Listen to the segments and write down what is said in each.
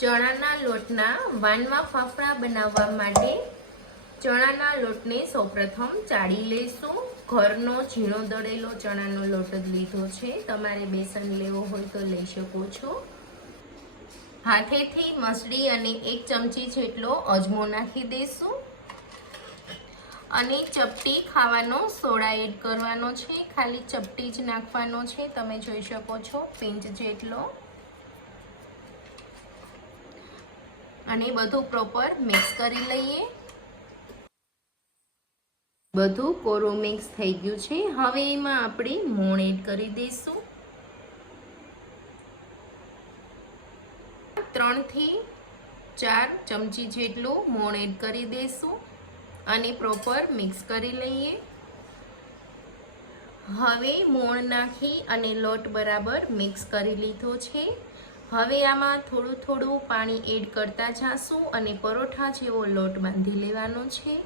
ચણાના લોટના વાનવા ફાફડા બનાવવા માટે ચણાના લોટને સૌપ્રથમ ચાળી લઈશું। ઘરનો ઝીણો દળેલો ચણાનો લોટ જ લીધો છે, તમારે બેસન લેવો હોય તો લઈ શકો છો। હાથેથી મસળી અને 1 ચમચી જેટલો અજમો નાખી દઈશું અને ચપટી ખાવાનો સોડા એડ કરવાનો છે, ખાલી ચપટી જ નાખવાનો છે, તમે જોઈ શકો છો પિંચ જેટલો। અને બધું પ્રોપર મિક્સ કરી લઈએ। બધું કોરું મિક્સ થઈ ગયું છે। હવે એમાં આપણે મોણ એડ કરી દઈશું। 3 થી 4 ચમચી જેટલું મોણ એડ કરી દઈશું અને પ્રોપર મિક્સ કરી લઈએ। હવે મોણ નાખી અને લોટ બરાબર મિક્સ કરી લીધો છે। હવે આમાં થોડું થોડું પાણી એડ કરતા જાશું અને પરોઠા જેવો લોટ બાંધી લેવાનો છે।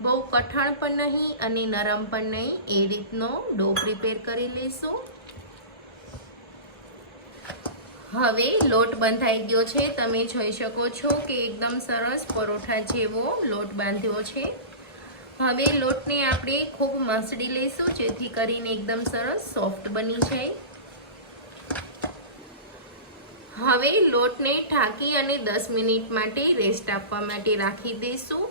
બહુ કઠણ પણ નહીં અને નરમ પણ નહીં, એ રીતનો ડો પ્રિપેર કરી લઈશું। હવે લોટ બંધાઈ ગયો છે, તમે જોઈ શકો છો કે એકદમ સરસ પરોઠા જેવો લોટ બાંધ્યો છે। હવે લોટને આપણે ખૂબ મસળી લઈશું જેથી કરીને એકદમ સરસ સોફ્ટ બની જાય। હવે લોટને ઢાંકી અને 10 મિનિટ માટે રેસ્ટ આપવા માટે રાખી દઈશું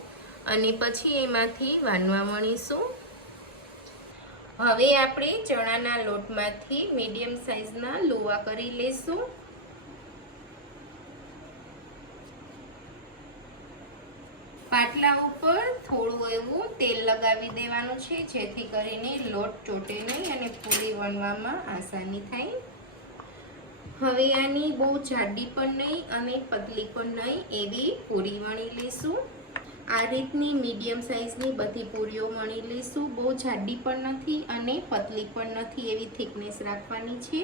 અને પછી એમાંથી વાનવા વણીશું। હવે આપણે ચણાના લોટમાંથી મીડિયમ સાઈઝના લુવા કરી લઈશું। પાટલા ઉપર થોડું એવું તેલ લગાવી દેવાનું છે જેથી કરીને લોટ ચોટે નહીં અને પૂરી વણવામાં આસાની થાય। હવે આની બહુ જાડી પણ નહીં અને પતલી પણ નહીં એવી પૂરી વણી લઈશું। આ રીતની મીડિયમ સાઈઝની બધી પૂરીઓ વણી લઈશું। બહુ જાડી પણ નથી અને પતલી પણ નથી, એવી થિકનેસ રાખવાની છે।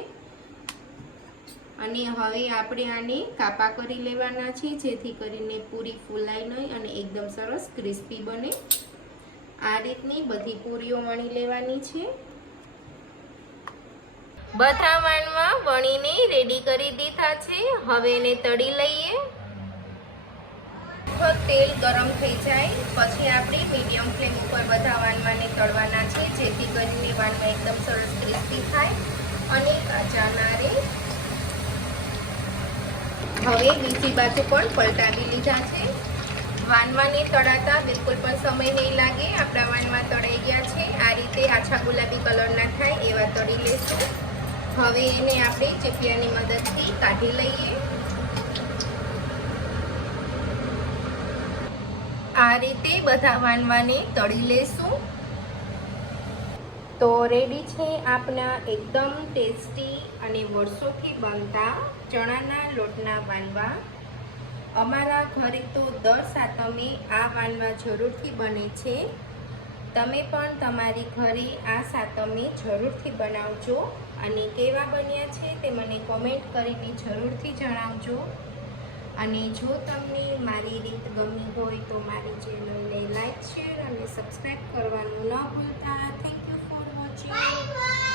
અને હવે આપણે આને કાપા કરી લેવાના છે જેથી કરીને પૂરી ફૂલાય નહીં અને એકદમ સરસ ક્રિસ્પી બને। આ રીતની બધી પૂરીઓ વણી લેવાની છે। બધા વાનવા વણીને રેડી કરી દીધા છે। હવે એને તળી લઈએ। તેલ ગરમ થઈ જાય પછી આપણે મીડિયમ ફ્લેમ ઉપર બધા વાનવાને તળવાના છે જેથી કરીને વાનવા એકદમ સરસ ક્રિસ્પી થાય અને કાચા ના રહે। હવે બીજી બાજુ પણ પલટાવી લીધા છે। વાનવાને તળાતા બિલકુલ પણ સમય નહીં લાગે, આપણા વાનવા તળાઈ ગયા છે। આ રીતે આછા ગુલાબી કલરના થાય એવા તળી લેશું। હવે એને આપણે ચીપિયાની મદદથી કાઢી લઈએ। આ રીતે બધા વાનવાને તળી લેશું। તો રેડી છે આપના એકદમ ટેસ્ટી અને વર્ષોથી બનતા ચણાના લોટના વાનવા। અમારા ઘરે તો દર સાતમે આ વાનવા જરૂરથી બને છે। તમે પણ તમારી ઘરે આ સાતમે જરૂરથી બનાવજો અને કેવા બન્યા છે તે મને કોમેન્ટ કરીને જરૂરથી જણાવજો। અને જો તમને મારી રીત ગમી હોય તો મારી ચેનલને લાઈક, શેર અને સબસ્ક્રાઈબ કરવાનું ન ભૂલતા। Thank you for watching.